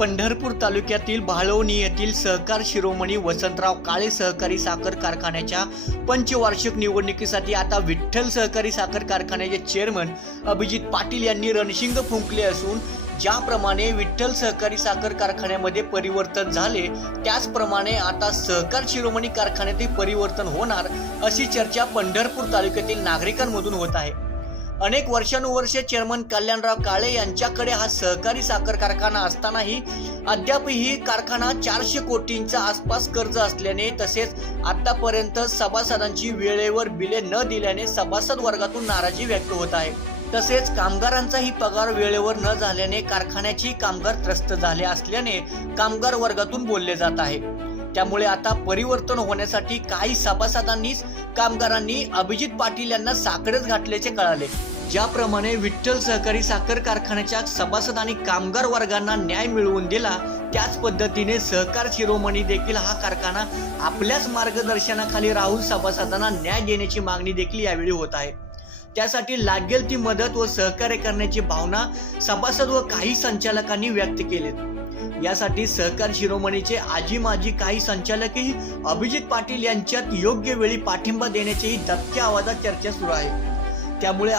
पंढरपूर तालुक्यातील भाळवणी येथील सहकार शिरोमणी वसंतराव काळे सहकारी साखर कारखान्याच्या पंचवार्षिक निवडणुकीसाठी आता विठ्ठल सहकारी साखर कारखान्याचे चेअरमन अभिजित पाटील यांनी रणशिंग फुंकले असून ज्याप्रमाणे विठ्ठल सहकारी साखर कारखान्यामध्ये परिवर्तन झाले त्याचप्रमाणे आता सहकार शिरोमणी कारखान्यातील परिवर्तन होणार अशी चर्चा पंढरपूर तालुक्यातील नागरिकांमधून होत आहे। अनेक वर्षानुवर्षे चेअरमन कल्याणराव काळे यांच्याकडे हा सहकारी साखर कारखाना असतानाही अद्यापही कारखाना 400 कोटींच्या आसपास कर्ज असल्याने तसेच आतापर्यंत सभासदांची वेळेवर बिले न दिल्याने सभासद वर्गातून नाराजी व्यक्त होत आहे। तसेच कामगारांचाही पगार वेळेवर न झाल्याने कारखान्याची कामगार त्रस्त झाले असल्याने कामगार वर्गातून बोलले जात आहे। त्यामुळे आता परिवर्तन होण्यासाठी काही सभासदांनीच कामगारांनी अभिजित पाटील यांना साकडेच घातल्याचे कळाले। ज्याप्रमाणे विठ्ठल सहकारी साखर कारखान्याच्या सभासदांनी कामगार वर्गांना न्याय मिळवून दिला त्याच पद्धतीने सहकार शिरोमणी देखील हा कारखाना आपल्याच मार्गदर्शनाखाली राहून सभासदांना न्याय देण्याची मागणी देखील यावेळी होत आहे। त्यासाठी लागेल ती मदत व सहकार्य करण्याची भावना सभासद व काही संचालकांनी व्यक्त केलीत। यासाठी सहकार शिरोमणीचे आजी माजी काही संचालकही अभिजित पाटील यांच्यात योग्य वेळी पाठिंबा देण्याचीही दबक्या आवाजात चर्चा सुरू आहे। त्यामुळे